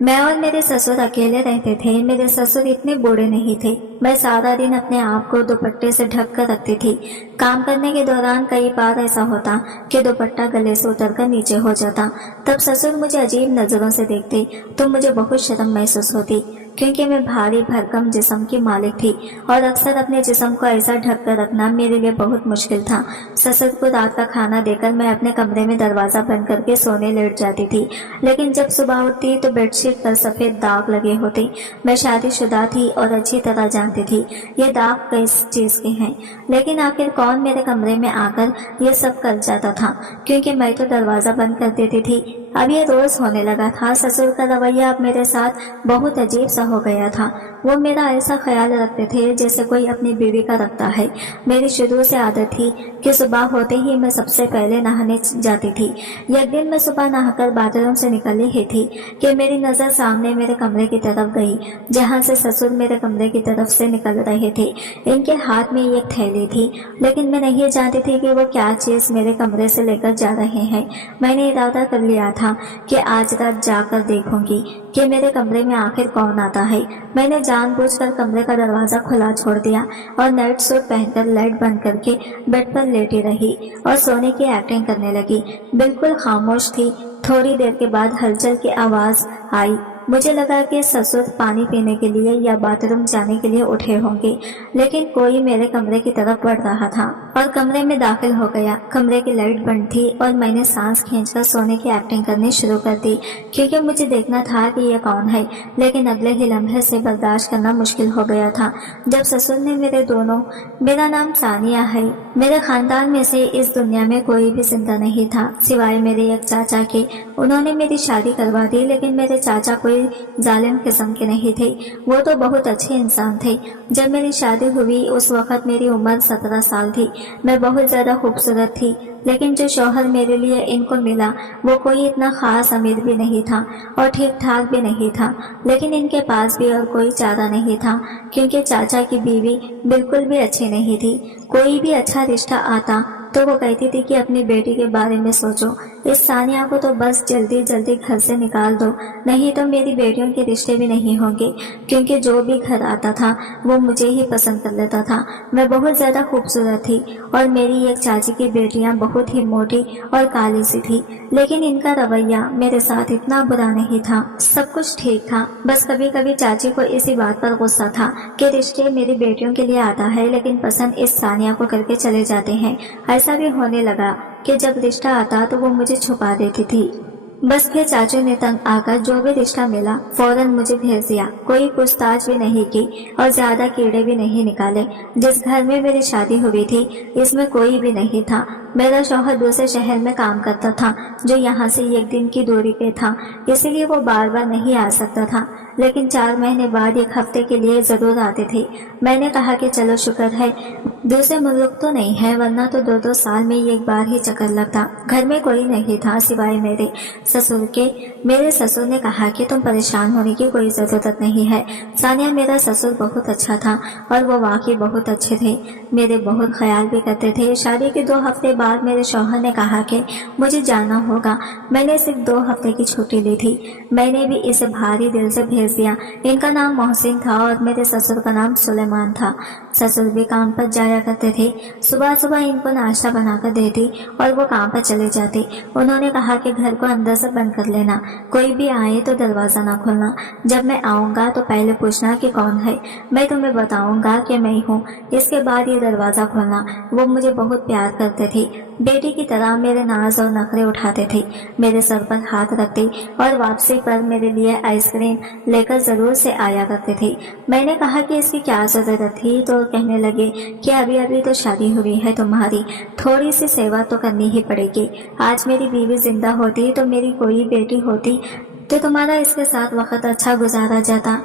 मैं और मेरे ससुर अकेले रहते थे। मेरे ससुर इतने बूढ़े नहीं थे। मैं सारा दिन अपने आप को दुपट्टे से ढक कर रखती थी। काम करने के दौरान कई बार ऐसा होता कि दुपट्टा गले से उतरकर नीचे हो जाता। तब ससुर मुझे अजीब नजरों से देखते तो मुझे बहुत शर्म महसूस होती, क्योंकि मैं भारी भरकम जिस्म की मालिक थी और अक्सर अपने जिस्म को ऐसा ढक कर रखना मेरे लिए बहुत मुश्किल था। ससुर को रात का खाना देकर मैं अपने कमरे में दरवाजा बंद करके सोने लेट जाती थी, लेकिन जब सुबह उठती तो बेडशीट पर सफेद दाग लगे होते। मैं शादीशुदा थी और अच्छी तरह जानती थी ये दाग किस चीज के हैं, लेकिन आखिर कौन मेरे कमरे में आकर ये सब कर जाता था, क्योंकि मैं तो दरवाजा बंद कर देती थी। अब ये रोज होने लगा था। ससुर का रवैया अब मेरे साथ बहुत अजीब सा हो गया था। वो मेरा ऐसा ख्याल रखते थे जैसे कोई अपनी बीवी का रखता है। मेरी शुरू से आदत थी कि सुबह होते ही मैं सबसे पहले नहाने जाती थी। एक दिन मैं सुबह नहाकर बाथरूम से निकली ही थी कि मेरी नजर सामने मेरे कमरे की तरफ गई, जहाँ से ससुर मेरे कमरे की तरफ से निकल रहे थे। इनके हाथ में एक थैली थी, लेकिन मैं नहीं जानती थी कि वो क्या चीज मेरे कमरे से लेकर जा रहे हैं। मैंने इरादा कर लिया था कि आज रात जाकर देखूंगी कि मेरे कमरे में आखिर कौन आता है। मैंने जानबूझकर कमरे का दरवाजा खुला छोड़ दिया और नाइट सूट पहनकर लाइट बंद करके बेड पर लेटी रही और सोने की एक्टिंग करने लगी। बिल्कुल खामोश थी। थोड़ी देर के बाद हलचल की आवाज आई। मुझे लगा कि ससुर पानी पीने के लिए या बाथरूम जाने के लिए उठे होंगे, लेकिन कोई मेरे कमरे की तरफ बढ़ रहा था और कमरे में दाखिल हो गया। कमरे की लाइट बंद थी और मैंने सांस खींचकर सोने की एक्टिंग करनी शुरू कर दी, क्योंकि मुझे देखना था कि यह कौन है। लेकिन अगले ही लम्हे से बर्दाश्त करना मुश्किल हो गया था जब ससुर ने मेरा नाम सानिया है। मेरे खानदान में से इस दुनिया में कोई भी जिंदा नहीं था सिवाय मेरे एक चाचा के। उन्होंने मेरी शादी करवा दी, लेकिन मेरे चाचा कोई जालिम किस्म के नहीं थे। वो तो बहुत अच्छे इंसान थे। जब मेरी शादी हुई उस वक्त मेरी उम्र 17 साल थी। मैं बहुत ज्यादा खूबसूरत थी, लेकिन जो शौहर मेरे लिए इनको मिला वो कोई इतना खास अमीर भी नहीं था और ठीक ठाक भी नहीं था। लेकिन इनके पास भी और कोई चारा नहीं था, क्योंकि चाचा की बीवी बिल्कुल भी अच्छी नहीं थी। कोई भी अच्छा रिश्ता आता तो वो कहती थी कि अपनी बेटी के बारे में सोचो, इस सानिया को तो बस जल्दी जल्दी घर से निकाल दो, नहीं तो मेरी बेटियों के रिश्ते भी नहीं होंगे, क्योंकि जो भी घर आता था वो मुझे ही पसंद कर लेता था। मैं बहुत ज्यादा खूबसूरत थी और मेरी एक चाची की बेटियां बहुत ही मोटी और काली सी थी, लेकिन इनका रवैया मेरे साथ इतना बुरा नहीं था। सब कुछ ठीक था, बस कभी कभी चाची को इसी बात पर गुस्सा था कि रिश्ते मेरी बेटियों के लिए आता है, लेकिन पसंद इस सानिया को करके चले जाते हैं। ऐसा भी होने लगा कि जब रिश्ता आता तो वो मुझे छुपा देती थी। बस फिर चाचू ने तंग आकर जो भी रिश्ता मिला फौरन मुझे भेज दिया। कोई पूछताछ भी नहीं की और ज्यादा कीड़े भी नहीं निकाले। जिस घर में मेरी शादी हुई थी इसमें कोई भी नहीं था। मेरा शौहर दूसरे शहर में काम करता था, जो यहाँ से एक दिन की दूरी पे था, इसलिए वो बार बार नहीं आ सकता था, लेकिन 4 महीने बाद 1 हफ्ते के लिए जरूर आते थे। मैंने कहा कि चलो शुक्र है दूसरे मुल्क तो नहीं है, वरना तो 2-2 साल में एक बार ही चक्कर लगता। घर में कोई नहीं था सिवाय मेरे ससुर के। मेरे ससुर ने कहा कि तुम परेशान होने की कोई जरूरत नहीं है। सानिया मेरा ससुर बहुत अच्छा था और वो वाकई बहुत अच्छे थे, मेरे बहुत ख्याल भी करते थे। शादी के 2 हफ्ते बाद मेरे शौहर ने कहा कि मुझे जाना होगा। मैंने सिर्फ 2 हफ्ते की छुट्टी ली थी। मैंने भी इसे भारी दिल से भेज दिया। इनका नाम मोहसिन था और मेरे ससुर का नाम सुलेमान था। ससुर भी काम पर जाया करते थे। सुबह सुबह इनको नाश्ता बनाकर देती और वो काम पर चले जाते। उन्होंने कहा कि घर को अंदर से बंद कर लेना, कोई भी आए तो दरवाजा ना खोलना। जब मैं आऊंगा तो पहले पूछना कि कौन है, मैं तुम्हें बताऊंगा कि मैं हूँ, इसके बाद ये दरवाजा खोलना। वो मुझे बहुत प्यार करते थे, बेटी की तरह मेरे नाज और नखरे उठाते थे, मेरे सर पर हाथ रखते और वापसी पर मेरे लिए आइसक्रीम लेकर जरूर से आया करते थे। मैंने कहा कि इसकी क्या जरूरत थी, तो कहने लगे कि अभी अभी तो शादी हुई है तुम्हारी, थोड़ी सी सेवा तो करनी ही पड़ेगी। आज मेरी बीवी जिंदा होती तो मेरी कोई बेटी होती तो तुम्हारा इसके साथ वक्त अच्छा गुजारा जाता।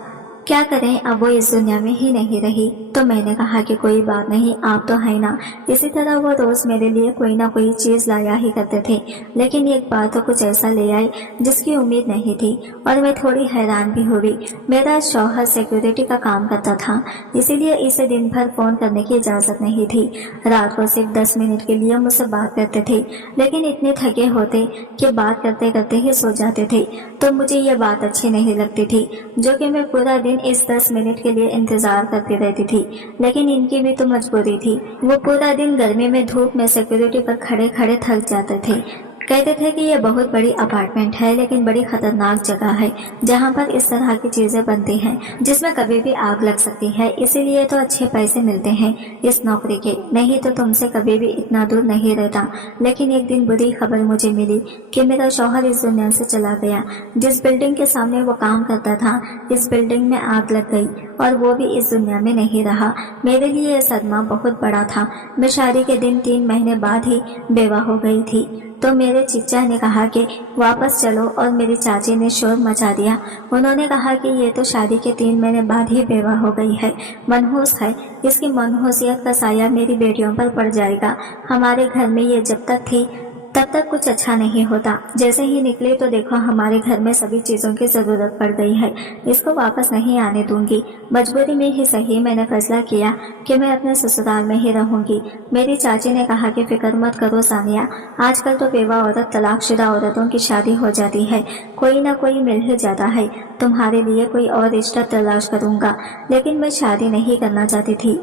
क्या करें, अब वो इस दुनिया में ही नहीं रही। तो मैंने कहा कि कोई बात नहीं, आप तो है ना। इसी तरह वो रोज मेरे लिए कोई ना कोई चीज लाया ही करते थे, लेकिन एक बार तो कुछ ऐसा ले आए जिसकी उम्मीद नहीं थी और मैं थोड़ी हैरान भी हुई। मेरा शौहर सिक्योरिटी का काम करता था, इसीलिए इसे दिन भर फोन करने की इजाजत नहीं थी। रात को सिर्फ 10 मिनट के लिए मुझसे बात करते थे, लेकिन इतने थके होते कि बात करते करते ही सो जाते थे। तो मुझे ये बात अच्छी नहीं लगती थी, जो कि मैं पूरा दिन इस 10 मिनट के लिए इंतजार करती रहती थी। लेकिन इनकी भी तो मजबूरी थी। वो पूरा दिन गर्मी में धूप में सिक्योरिटी पर खड़े खड़े थक जाते थे। कहते थे कि ये बहुत बड़ी अपार्टमेंट है, लेकिन बड़ी खतरनाक जगह है जहाँ पर इस तरह की चीजें बनती हैं जिसमें कभी भी आग लग सकती है, इसीलिए तो अच्छे पैसे मिलते हैं इस नौकरी के, नहीं तो तुमसे कभी भी इतना दूर नहीं रहता। लेकिन एक दिन बुरी खबर मुझे मिली कि मेरा शौहर इस दुनिया से चला गया। जिस बिल्डिंग के सामने वो काम करता था, इस बिल्डिंग में आग लग गई और वो भी इस दुनिया में नहीं रहा। मेरे लिए यह सदमा बहुत बड़ा था। मैं शादी के दिन 3 महीने बाद ही बेवा हो गई थी। तो मेरे चीचा ने कहा कि वापस चलो और मेरी चाची ने शोर मचा दिया। उन्होंने कहा कि ये तो शादी के 3 महीने बाद ही बेवा हो गई है, मनहूस है, इसकी मनहूसियत का साया मेरी बेटियों पर पड़ जाएगा। हमारे घर में ये जब तक थी तब तक कुछ अच्छा नहीं होता, जैसे ही निकले तो देखो हमारे घर में सभी चीजों की जरूरत पड़ गई है। इसको वापस नहीं आने दूंगी। मजबूरी में ही सही मैंने फैसला किया कि मैं अपने ससुराल में ही रहूंगी। मेरी चाची ने कहा कि फिक्र मत करो सानिया, आजकल तो बेवा औरत, तलाकशुदा औरतों की शादी हो जाती है, कोई ना कोई मिल ही जाता है। तुम्हारे लिए कोई और रिश्ता तलाश करूंगा। लेकिन मैं शादी नहीं करना चाहती थी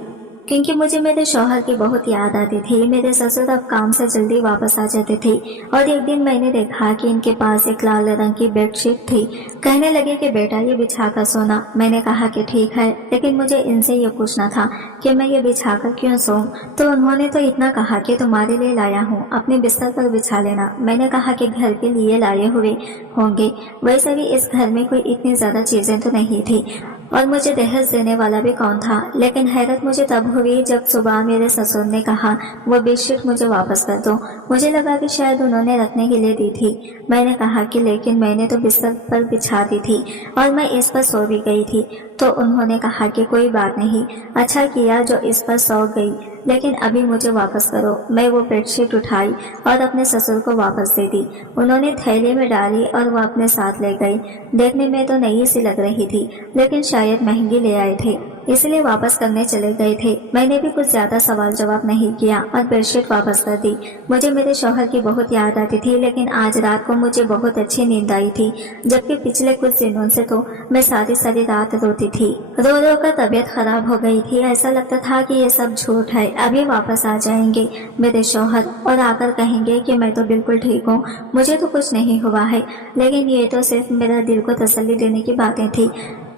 क्योंकि मुझे मेरे शौहर की बहुत याद आती थी। मेरे ससुर अब काम से जल्दी वापस आ जाते थे और एक दिन मैंने देखा कि इनके पास एक लाल रंग की बेडशीट थी। कहने लगे कि बेटा ये बिछा कर सोना। मैंने कहा कि ठीक है, लेकिन मुझे इनसे ये पूछना था कि मैं ये बिछा कर क्यों सोऊं। तो उन्होंने तो इतना कहा कि तुम्हारे लिए लाया हूँ, अपने बिस्तर पर बिछा लेना। मैंने कहा कि घर के लिए लाए हुए होंगे, वैसे भी इस घर में कोई इतनी ज्यादा चीजें तो नहीं थी और मुझे दहेज देने वाला भी कौन था। लेकिन हैरत मुझे तब हुई जब सुबह मेरे ससुर ने कहा वो बेडशीट मुझे वापस कर दो। मुझे लगा कि शायद उन्होंने रखने के लिए दी थी। मैंने कहा कि लेकिन मैंने तो बिस्तर पर बिछा दी थी और मैं इस पर सो भी गई थी। तो उन्होंने कहा कि कोई बात नहीं, अच्छा किया जो इस पर सो गई, लेकिन अभी मुझे वापस करो। मैं वो बेडशीट उठाई और अपने ससुर को वापस दे दी। उन्होंने थैले में डाली और वो अपने साथ ले गए। देखने में तो नई सी लग रही थी, लेकिन शायद महंगी ले आए थे, इसलिए वापस करने चले गए थे। मैंने भी कुछ ज्यादा सवाल जवाब नहीं किया और बेडशीट वापस कर दी। मुझे मेरे शौहर की बहुत याद आती थी, लेकिन आज रात को मुझे बहुत अच्छी नींद आई थी, जबकि पिछले कुछ दिनों से तो मैं सारी सारी रात रोती थी। रो रो कर तबीयत खराब हो गई थी। ऐसा लगता था कि ये सब झूठ है, अभी वापस आ जाएंगे मेरे शौहर और आकर कहेंगे कि मैं तो बिल्कुल ठीक हूँ, मुझे तो कुछ नहीं हुआ है। लेकिन ये तो सिर्फ मेरा दिल को तसल्ली देने की बातें थी।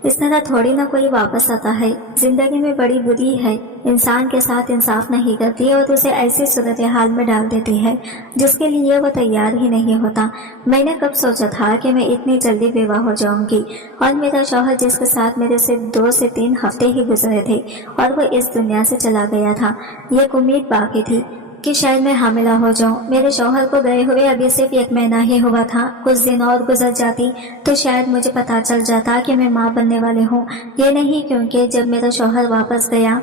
इस तरह थोड़ी ना कोई वापस आता है। जिंदगी में बड़ी बुरी है, इंसान के साथ इंसाफ नहीं करती और उसे ऐसी सूरत हाल में डाल देती है जिसके लिए वो तैयार ही नहीं होता। मैंने कब सोचा था कि मैं इतनी जल्दी बेवा हो जाऊंगी और मेरा शौहर जिसके साथ मेरे सिर्फ 2 से 3 हफ्ते ही गुजरे थे और वो इस दुनिया से चला गया था। ये उम्मीद बाकी थी कि शायद मैं हामिला हो जाऊं। मेरे शौहर को गए हुए अभी सिर्फ 1 महीना ही हुआ था। कुछ दिन और गुजर जाती तो शायद मुझे पता चल जाता कि मैं माँ बनने वाली हूँ। ये नहीं क्योंकि जब मेरा शौहर वापस गया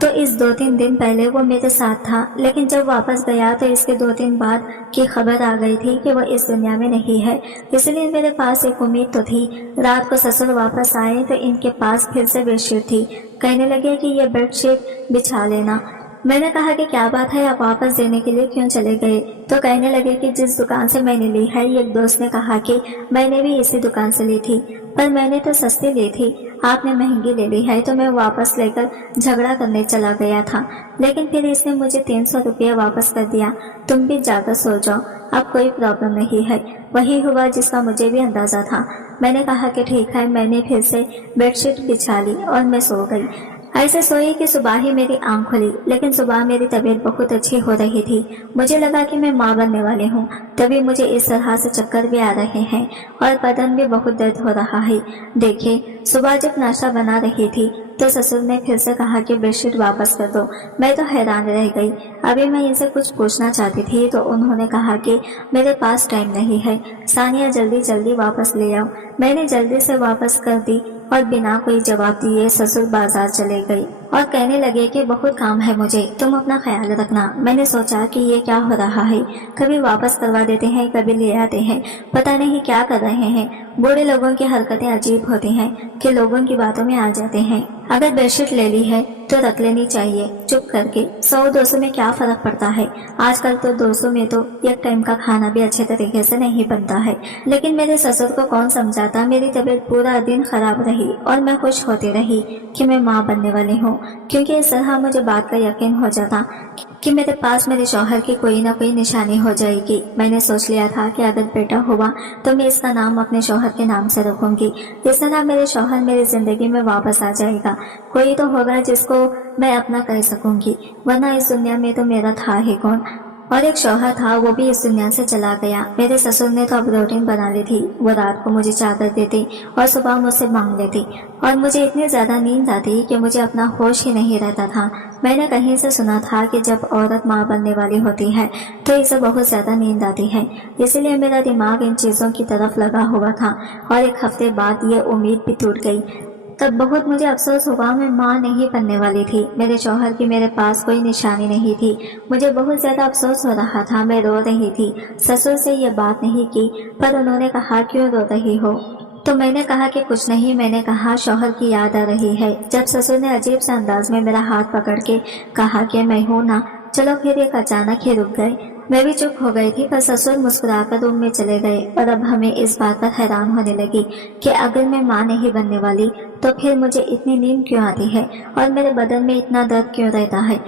तो इस 2-3 दिन पहले वो मेरे साथ था, लेकिन जब वापस गया तो इसके 2-3 बाद की खबर आ गई थी कि वो इस दुनिया में नहीं है। इसलिए मेरे पास एक उम्मीद तो थी। रात को ससुर वापस आए तो इनके पास फिर से बेडशीट थी। कहने लगे कि ये बेडशीट बिछा लेना। मैंने कहा कि क्या बात है, आप वापस देने के लिए क्यों चले गए। तो कहने लगे कि जिस दुकान से मैंने ली है, एक दोस्त ने कहा कि मैंने भी इसी दुकान से ली थी, पर मैंने तो सस्ती ली थी, आपने महंगी ले ली है। तो मैं वापस लेकर झगड़ा करने चला गया था, लेकिन फिर इसने मुझे 300 रुपया वापस कर दिया। तुम भी जाकर सो जाओ, अब कोई प्रॉब्लम नहीं है। वही हुआ जिसका मुझे भी अंदाजा था। मैंने कहा कि ठीक है। मैंने फिर से बेडशीट बिछा ली और मैं सो गई। ऐसे सोई कि सुबह ही मेरी आंख खुली, लेकिन सुबह मेरी तबीयत बहुत अच्छी हो रही थी। मुझे लगा कि मैं माँ बनने वाली हूँ। तभी मुझे इस तरह से चक्कर भी आ रहे हैं और बदन भी बहुत दर्द हो रहा है। देखिए, सुबह जब नाश्ता बना रही थी तो ससुर ने फिर से कहा कि बेडशीट वापस कर दो। मैं तो हैरान रह गई। अभी मैं इनसे कुछ पूछना चाहती थी तो उन्होंने कहा कि मेरे पास टाइम नहीं है, सानिया जल्दी जल्दी वापस ले आओ। मैंने जल्दी से वापस कर दी और बिना कोई जवाब दिए ससुर बाजार चले गए और कहने लगे कि बहुत काम है मुझे, तुम अपना ख्याल रखना। मैंने सोचा कि ये क्या हो रहा है, कभी वापस करवा देते हैं, कभी ले आते हैं, पता नहीं क्या कर रहे हैं। बूढ़े लोगों की हरकतें अजीब होती हैं कि लोगों की बातों में आ जाते हैं। अगर बेडशीट ले ली है तो रख लेनी चाहिए चुप करके, 100-200 में क्या फर्क पड़ता है। आजकल तो 200 में तो एक टाइम का खाना भी अच्छे तरीके से नहीं बनता है। लेकिन मेरे ससुर को कौन समझाता। मेरी तबीयत पूरा दिन खराब रही और मैं खुश होती रही कि मैं माँ बनने वाली हूँ, क्योंकि इस तरह मुझे बात का यकीन हो जाता कि मेरे पास मेरे शौहर की कोई ना कोई निशानी हो जाएगी। मैंने सोच लिया था कि अगर बेटा हुआ तो मैं इसका नाम अपने शौहर के नाम से रखूंगी। इस तरह मेरे शौहर मेरी जिंदगी में वापस आ जाएगा, कोई तो होगा जिसको मैं अपना कह सकूंगी, वरना इस दुनिया में तो मेरा था ही कौन। और एक शौहर था, वो भी इस दुनिया से चला गया। मेरे ससुर ने तो अब रूटीन बना ली थी। वो रात को मुझे चादर देती और सुबह मुझसे मांग लेती और मुझे इतनी ज्यादा नींद आती कि मुझे अपना होश ही नहीं रहता था। मैंने कहीं से सुना था कि जब औरत माँ बनने वाली होती है तो इसे बहुत ज्यादा नींद आती है, इसलिए मेरा दिमाग इन चीजों की तरफ लगा हुआ था। और एक हफ्ते बाद ये उम्मीद भी टूट गई। तब बहुत मुझे अफसोस हुआ, मैं माँ नहीं बनने वाली थी। मेरे शौहर की मेरे पास कोई निशानी नहीं थी। मुझे बहुत ज्यादा अफसोस हो रहा था। मैं रो रही थी। ससुर से ये बात नहीं की, पर उन्होंने कहा क्यों रो रही हो, तो मैंने कहा कि कुछ नहीं। मैंने कहा शौहर की याद आ रही है। जब ससुर ने अजीब से अंदाज में मेरा हाथ पकड़ के कहा कि मैं हूं ना, चलो, फिर एक अचानक ही रुक गए। मैं भी चुप हो गई थी, पर ससुर मुस्कुराकर रूम में चले गए। और अब हमें इस बात पर हैरान होने लगी कि अगर मैं माँ नहीं बनने वाली तो फिर मुझे इतनी नींद क्यों आती है और मेरे बदन में इतना दर्द क्यों रहता है,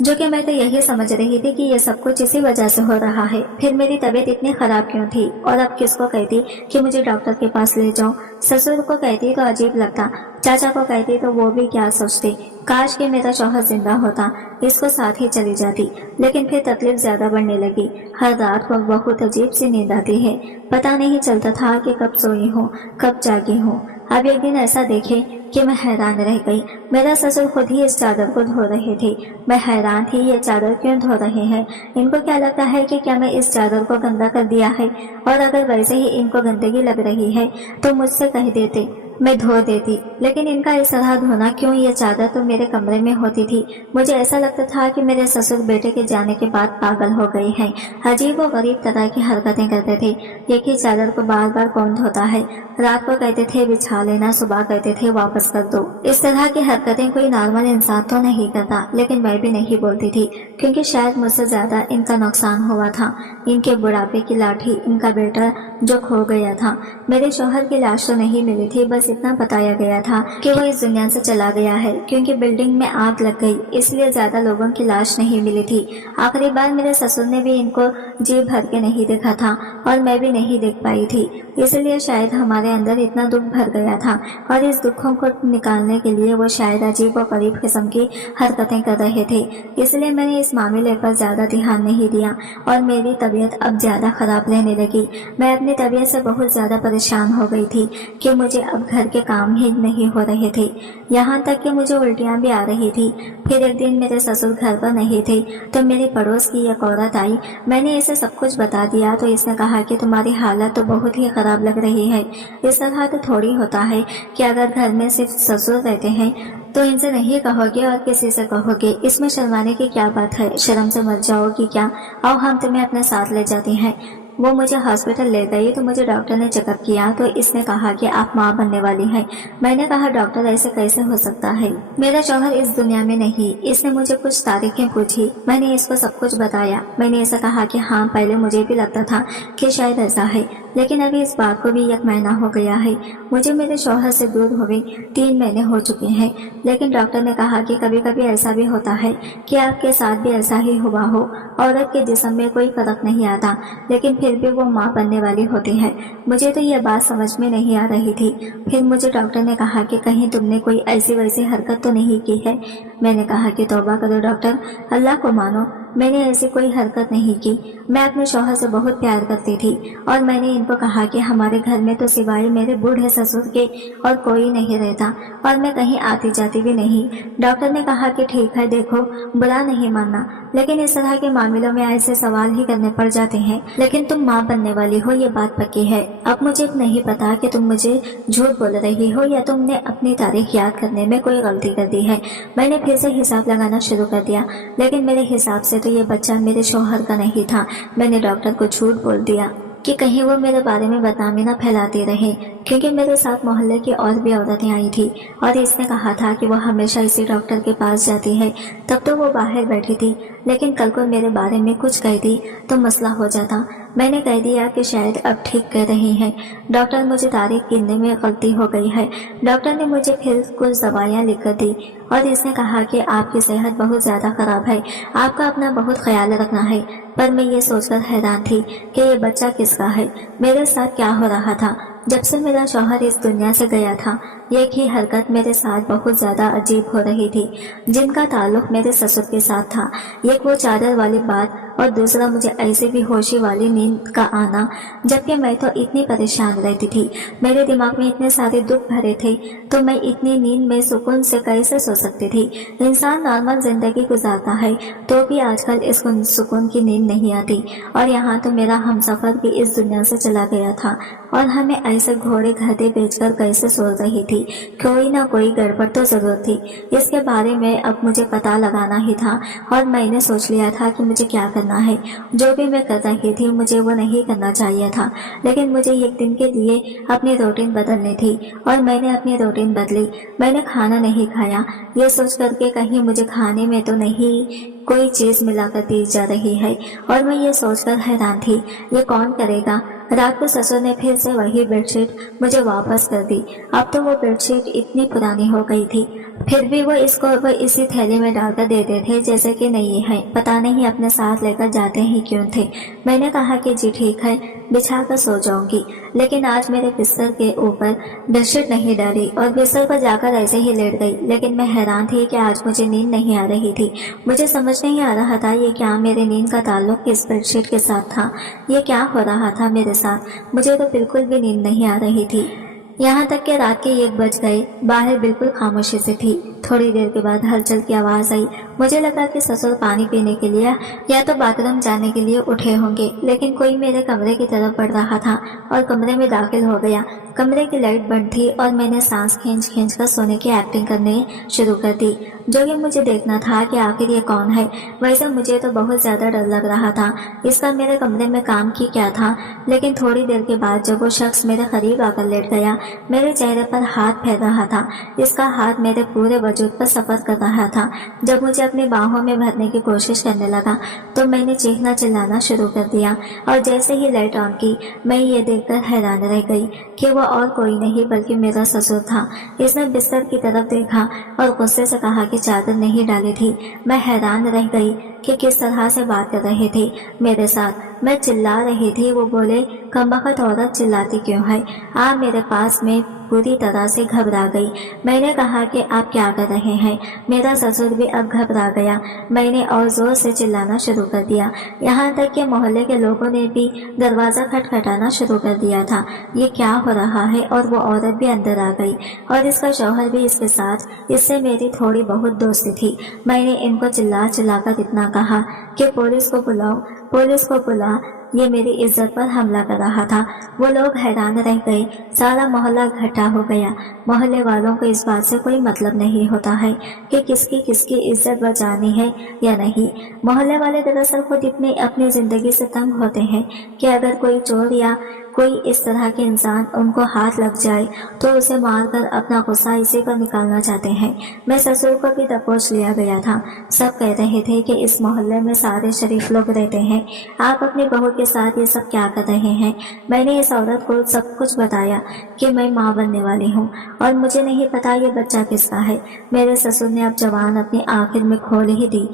जो कि मैं तो यही समझ रही थी कि ये सब कुछ इसी वजह से हो रहा है। फिर मेरी तबीयत इतनी खराब क्यों थी और अब किसको कहती कि मुझे डॉक्टर के पास ले जाओ। ससुर को कहती तो अजीब लगता, चाचा को कहती तो वो भी क्या सोचते, काश कि मेरा शौहर जिंदा होता, इसको साथ ही चली जाती। लेकिन फिर तकलीफ ज्यादा बढ़ने लगी। हर रात को बहुत अजीब सी नींद आती है, पता नहीं चलता था कि कब सोई हूँ कब जागी हूँ। अब एक दिन ऐसा देखे कि मैं हैरान रह गई। मेरा ससुर खुद ही इस चादर को धो रहे थे। मैं हैरान थी, ये चादर क्यों धो रहे हैं। इनको क्या लगता है कि क्या मैं इस चादर को गंदा कर दिया है, और अगर वैसे ही इनको गंदगी लग रही है तो मुझसे कह देते, मैं धो देती। लेकिन इनका इस तरह धोना क्यों। ये चादर तो मेरे कमरे में होती थी। मुझे ऐसा लगता था कि मेरे ससुर बेटे के जाने के बाद पागल हो गए हैं। अजीब और गरीब तरह की हरकतें करते थे। एक ही चादर को बार बार कौन धोता है। रात को कहते थे बिछा लेना, सुबह कहते थे वापस कर दो। इस तरह की हरकतें कोई नॉर्मल इंसान तो नहीं करता, लेकिन मैं भी नहीं बोलती थी, क्योंकि शायद मुझसे ज्यादा इनका नुकसान हुआ था। इनके बुढ़ापे की लाठी इनका बेटा जो खो गया था। मेरे शौहर की लाश तो नहीं मिली थी, बस इतना बताया गया था कि वो इस दुनिया से चला गया है, क्योंकि बिल्डिंग में आग लग गई, इसलिए ज्यादा लोगों की लाश नहीं मिली थी। आखिरी बार मेरे ससुर ने भी इनको जी भर के नहीं देखा था और मैं भी नहीं देख पाई थी, इसलिए शायद हमारे अंदर इतना दुख भर गया था और इस दुखों को निकालने के लिए वो शायद अजीब और गरीब किस्म की हरकतें कर रहे थे। इसलिए मैंने इस मामले पर ज्यादा ध्यान नहीं दिया और मेरी तबीयत अब ज्यादा खराब रहने लगी। मैं अपनी तबीयत से बहुत ज्यादा परेशान हो गई थी कि मुझे अब घर के काम ही नहीं हो रहे थे, यहाँ तक कि मुझे उल्टियाँ भी आ रही थी। फिर एक दिन मेरे ससुर घर पर नहीं थे तो मेरे पड़ोस की एक औरत आई। मैंने इसे सब कुछ बता दिया तो इसने कहा कि तुम्हारी हालत तो बहुत ही खराब लग रही है। इस तरह तो थोड़ी होता है कि अगर घर में सिर्फ ससुर रहते हैं तो इनसे नहीं कहोगे और किसी से कहोगे, इसमें शर्माने की क्या बात है, शर्म से मर जाओगी क्या, आओ हम तुम्हें अपने साथ ले जाते हैं। वो मुझे हॉस्पिटल ले गई तो मुझे डॉक्टर ने चेकअप किया तो इसने कहा कि आप माँ बनने वाली हैं। मैंने कहा डॉक्टर ऐसे कैसे हो सकता है, मेरा शौहर इस दुनिया में नहीं। इसने मुझे कुछ तारीखें पूछी, मैंने इसको सब कुछ बताया। मैंने इसे कहा कि हाँ, पहले मुझे भी लगता था कि शायद ऐसा है, लेकिन अभी इस बात को भी 1 महीना हो गया है। मुझे मेरे शौहर से दूर हुए 3 महीने हो चुके हैं, लेकिन डॉक्टर ने कहा कि कभी कभी ऐसा भी होता है कि आपके साथ भी ऐसा ही हुआ हो। औरत के जिस्म में कोई फर्क नहीं आता, लेकिन फिर भी वो माँ बनने वाली होती है। मुझे तो ये बात समझ में नहीं आ रही थी। फिर मुझे डॉक्टर ने कहा कि कहीं तुमने कोई ऐसी वैसी हरकत तो नहीं की है। मैंने कहा कि तौबा करो डॉक्टर, अल्लाह को मानो, میں نے ایسی کوئی حرکت نہیں کی۔ میں اپنے شوہر سے بہت پیار کرتی تھی اور میں نے ان کو کہا کہ ہمارے گھر میں تو سوائے میرے بوڑھے سسر کے اور کوئی نہیں رہتا اور میں کہیں آتی جاتی بھی نہیں۔ ڈاکٹر نے کہا کہ ٹھیک ہے، دیکھو برا نہیں ماننا، لیکن اس طرح کے معاملوں میں ایسے سوال ہی کرنے پڑ جاتے ہیں، لیکن تم ماں بننے والی ہو، یہ بات پکی ہے۔ اب مجھے نہیں پتا کہ تم مجھے جھوٹ بول رہی ہو یا تم نے اپنی تاریخ یاد کرنے میں کوئی غلطی کر دی ہے۔ میں نے پھر سے حساب لگانا شروع کر دیا، لیکن میرے حساب سے تو یہ بچہ میرے شوہر کا نہیں تھا۔ میں نے ڈاکٹر کو جھوٹ بول دیا کہ کہیں وہ میرے بارے میں بدنامی نہ پھیلاتی رہے، کیونکہ میرے ساتھ محلے کی اور بھی عورتیں آئی تھی اور اس نے کہا تھا کہ وہ ہمیشہ اسی ڈاکٹر کے پاس جاتی ہے۔ تب تو وہ باہر بیٹھی تھی، لیکن کل کو میرے بارے میں کچھ کہہ دی تو مسئلہ ہو جاتا۔ میں نے کہہ دیا کہ شاید اب ٹھیک کہہ رہی ہیں ڈاکٹر، مجھے تاریخ گننے میں غلطی ہو گئی ہے۔ ڈاکٹر نے مجھے پھر کچھ دوائیاں لکھ کر دی اور اس نے کہا کہ آپ کی صحت بہت زیادہ خراب ہے، آپ کا اپنا بہت خیال رکھنا ہے۔ پر میں یہ سوچ کر حیران تھی کہ یہ بچہ کس کا ہے، میرے ساتھ کیا ہو رہا تھا۔ جب سے میرا شوہر اس دنیا سے گیا تھا، ایک ہی حرکت میرے ساتھ بہت زیادہ عجیب ہو رہی تھی، جن کا تعلق میرے سسر کے ساتھ تھا۔ ایک وہ چادر والی بات اور دوسرا مجھے ایسے بھی ہوشی والی نیند کا آنا، جبکہ میں تو اتنی پریشان رہتی تھی، میرے دماغ میں اتنے سارے دکھ بھرے تھے، تو میں اتنی نیند میں سکون سے کیسے سو سکتی تھی۔ انسان نارمل زندگی گزارتا ہے تو بھی آج کل اس کو سکون کی نیند نہیں آتی، اور یہاں تو میرا ہمسفر بھی اس دنیا سے چلا گیا تھا اور ہمیں ایسے گھوڑے گدھے بیچ کر کیسے سو رہی تھی۔ کوئی نہ کوئی گڑبڑ تو ضرور تھی، اس کے بارے میں اب مجھے پتہ لگانا ہی تھا، اور میں نے سوچ لیا تھا کہ مجھے کیا کرنا ہے۔ جو بھی میں کر رہی تھی مجھے وہ نہیں کرنا چاہیے تھا، لیکن مجھے ایک دن کے لیے اپنی روٹین بدلنی تھی، اور میں نے اپنی روٹین بدلی۔ میں نے کھانا نہیں کھایا، یہ سوچ کر کے کہیں مجھے کھانے میں تو نہیں کوئی چیز ملا کر دی جا رہی ہے، اور میں یہ سوچ کر حیران تھی یہ کون کرے گا۔ رات کو سسر نے پھر سے وہی بیڈ شیٹ مجھے واپس کر دی۔ اب تو وہ بیڈ شیٹ اتنی پرانی ہو گئی تھی، پھر بھی وہ اس کو اسی تھیلی میں ڈال کر دیتے تھے جیسے کہ نئی ہے، پتہ نہیں اپنے ساتھ لے کر جاتے ہی کیوں تھے۔ میں نے کہا کہ جی ٹھیک ہے، بچھا کر سو جاؤں گی، لیکن آج میرے بستر کے اوپر بیڈ شیٹ نہیں ڈالی اور بستر پر جا کر ایسے ہی لیٹ گئی۔ لیکن میں حیران تھی کہ آج مجھے نیند نہیں آ رہی تھی، مجھے سمجھ نہیں آ رہا تھا یہ کیا میرے نیند کا تعلق اس بیڈ شیٹ کے ساتھ تھا، یہ کیا ہو رہا تھا میرے ساتھ، مجھے تو بالکل بھی نیند نہیں آ رہی تھی۔ یہاں تک کہ رات کے 1 بج گئے، باہر بالکل خاموشی سے تھی۔ تھوڑی دیر کے بعد ہلچل کی آواز آئی، مجھے لگا کہ سسر پانی پینے کے لیے یا تو باتھ روم جانے کے لیے اٹھے ہوں گے، لیکن کوئی میرے کمرے کی طرف بڑھ رہا تھا اور کمرے میں داخل ہو گیا۔ کمرے کی لائٹ بند تھی اور میں نے سانس کھینچ کھینچ کر سونے کی ایکٹنگ کرنے شروع کر دی، جو کہ مجھے دیکھنا تھا کہ آخر یہ کون ہے۔ ویسے مجھے تو بہت زیادہ ڈر لگ رہا تھا، اس کا میرے کمرے میں کام کی کیا تھا، لیکن تھوڑی دیر کے بعد جب وہ شخص میرے قریب آ کر لیٹ گیا، میرے چہرے پر ہاتھ پھیر رہا تھا، اس کا ہاتھ میرے پورے وجود پر سفر کر رہا تھا۔ جب مجھے اپنی باہوں میں بھرنے کی کوشش کرنے لگا تو میں نے چیخنا چلانا شروع کر دیا، اور جیسے ہی لائٹ آن کی میں یہ دیکھ کر حیران رہ گئی کہ وہ اور کوئی نہیں بلکہ میرا سسر تھا۔ اس نے بستر کی طرف دیکھا اور غصے سے کہا کہ چادر نہیں ڈالی تھی۔ میں حیران رہ گئی کہ کس طرح سے بات کر رہے تھے میرے ساتھ۔ میں چلا رہی تھی، وہ بولے کمبخت عورت چلاتی کیوں ہے، آ میرے پاس۔ میں پوری طرح سے گھبرا گئی۔ میں نے کہا کہ آپ کیا کر رہے ہیں۔ میرا سسر بھی اب گھبرا گیا۔ میں نے اور زور سے چلانا شروع کر دیا، یہاں تک کہ محلے کے لوگوں نے بھی دروازہ کھٹکھٹانا شروع کر دیا تھا۔ یہ کیا ہو رہا ہے، اور وہ عورت بھی اندر آ گئی اور اس کا شوہر بھی اس کے ساتھ۔ اس سے میری تھوڑی بہت دوستی تھی۔ میں نے ان کو چلا چلا کر اتنا کہا کہ پولیس کو بلاؤ، پولیس کو بلا، یہ میری عزت پر حملہ کر رہا تھا۔ وہ لوگ حیران رہ گئے، سارا محلہ اکٹھا ہو گیا۔ محلے والوں کو اس بات سے کوئی مطلب نہیں ہوتا ہے کہ کس کی عزت بچانی ہے یا نہیں۔ محلے والے دراصل خود اپنی زندگی سے تنگ ہوتے ہیں کہ اگر کوئی چور یا کوئی اس طرح کے انسان ان کو ہاتھ لگ جائے تو اسے مار کر اپنا غصہ اسی پر نکالنا چاہتے ہیں۔ میں سسر کو بھی دبوچ لیا گیا تھا۔ سب کہہ رہے تھے کہ اس محلے میں سارے شریف لوگ رہتے ہیں، آپ اپنی بہو کے ساتھ یہ سب کیا کر رہے ہیں۔ میں نے اس عورت کو سب کچھ بتایا کہ میں ماں بننے والی ہوں اور مجھے نہیں پتا یہ بچہ کس کا ہے۔ میرے سسر نے اب زبان اپنی آخر میں کھول ہی دی۔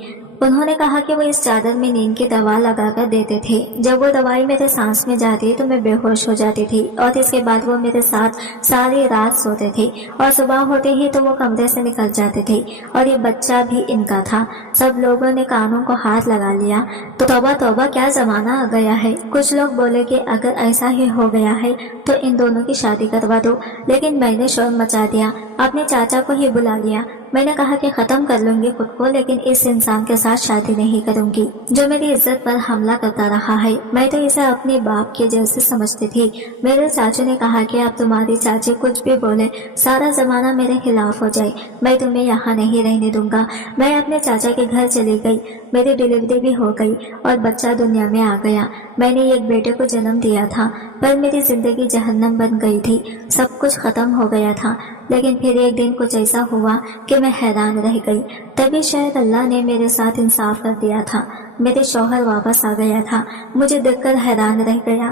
انہوں نے کہا کہ وہ اس چادر میں نیند کی دوا لگا کر دیتے تھے. جب وہ دوائی میرے سانس میں جاتی تو میں بے ہوش ہو جاتی تھی اور اس کے بعد وہ میرے ساتھ ساری رات سوتے تھے اور صبح ہوتے ہی تو وہ کمرے سے نکل جاتے تھے اور یہ بچہ بھی ان کا تھا. سب لوگوں نے کانوں کو ہاتھ لگا لیا تو توبہ توبہ کیا زمانہ آ گیا ہے. کچھ لوگ بولے کہ اگر ایسا ہی ہو گیا ہے تو ان دونوں کی شادی کروا دو، لیکن میں نے شور مچا دیا، اپنے چاچا کو ہی بلا لیا. میں نے کہا کہ ختم کر لوں گی خود کو، لیکن اس انسان کے ساتھ شادی نہیں کروں گی جو میری عزت پر حملہ کرتا رہا ہے. میں تو اسے اپنے باپ کے جیسے سمجھتی تھی. میرے چاچو نے کہا کہ اب تمہاری چاچی کچھ بھی بولے، سارا زمانہ میرے خلاف ہو جائے، میں تمہیں یہاں نہیں رہنے دوں گا. میں اپنے چاچا کے گھر چلی گئی. میری ڈلیوری بھی ہو گئی اور بچہ دنیا میں آ گیا. میں نے ایک بیٹے کو جنم دیا تھا، پر میری زندگی جہنم بن گئی تھی. سب کچھ ختم ہو گیا تھا، لیکن پھر ایک دن کچھ ایسا ہوا کہ میں حیران رہ گئی. تبھی شاید اللہ نے میرے ساتھ انصاف کر دیا تھا. میرے شوہر واپس آ گیا تھا. مجھے دیکھ کر حیران رہ گیا.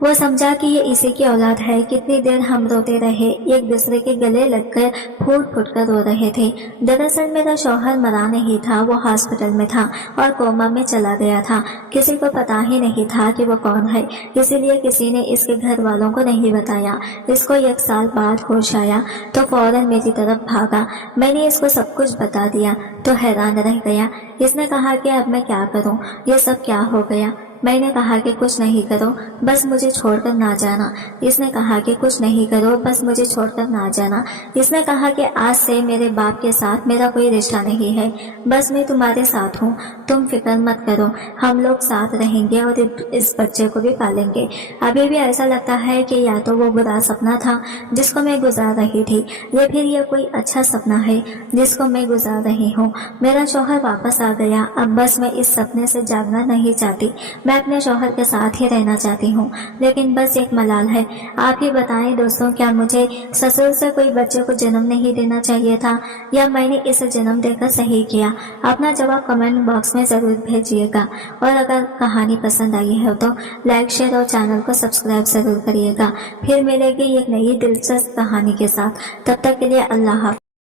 وہ سمجھا کہ یہ اسی کی اولاد ہے. کتنی دیر ہم روتے رہے، ایک دوسرے کے گلے لگ کر پھوٹ پھوٹ کر رو رہے تھے. دراصل میرا شوہر مرا نہیں تھا، وہ ہاسپٹل میں تھا اور کوما میں چلا گیا تھا. کسی کو پتا ہی نہیں تھا کہ وہ کون ہے، اسی لیے کسی نے اس کے گھر والوں کو نہیں بتایا. اس کو 1 سال بعد ہوش آیا تو فوراً میری طرف بھاگا. میں نے اس کو سب کچھ بتا دیا تو حیران رہ گیا. اس نے کہا کہ اب میں کیا کروں، یہ سب کیا ہو گیا. میں نے کہا کہ کچھ نہیں کرو، بس مجھے چھوڑ کر نہ جانا. اس نے کہا کہ کچھ نہیں کرو، بس مجھے چھوڑ کر نہ جانا. اس نے کہا کہ آج سے میرے باپ کے ساتھ میرا کوئی رشتہ نہیں ہے، بس میں تمہارے ساتھ ہوں، تم فکر مت کرو، ہم لوگ ساتھ رہیں گے اور اس بچے کو بھی پالیں گے. ابھی بھی ایسا لگتا ہے کہ یا تو وہ برا سپنا تھا جس کو میں گزار رہی تھی، یا پھر یہ کوئی اچھا سپنا ہے جس کو میں گزار رہی ہوں. میرا شوہر واپس آ گیا. اب بس میں اس سپنے سے جاگنا نہیں چاہتی. میں اپنے شوہر کے ساتھ ہی رہنا چاہتی ہوں، لیکن بس ایک ملال ہے. آپ ہی بتائیں دوستوں، کیا مجھے سسر سے کوئی بچے کو جنم نہیں دینا چاہیے تھا، یا میں نے اسے جنم دے کر صحیح کیا؟ اپنا جواب کمنٹ باکس میں ضرور بھیجیے گا. اور اگر کہانی پسند آئی ہے تو لائک، شیئر اور چینل کو سبسکرائب ضرور کریے گا. پھر ملے گی ایک نئی دلچسپ کہانی کے ساتھ. تب تک کے لیے اللہ حافظ.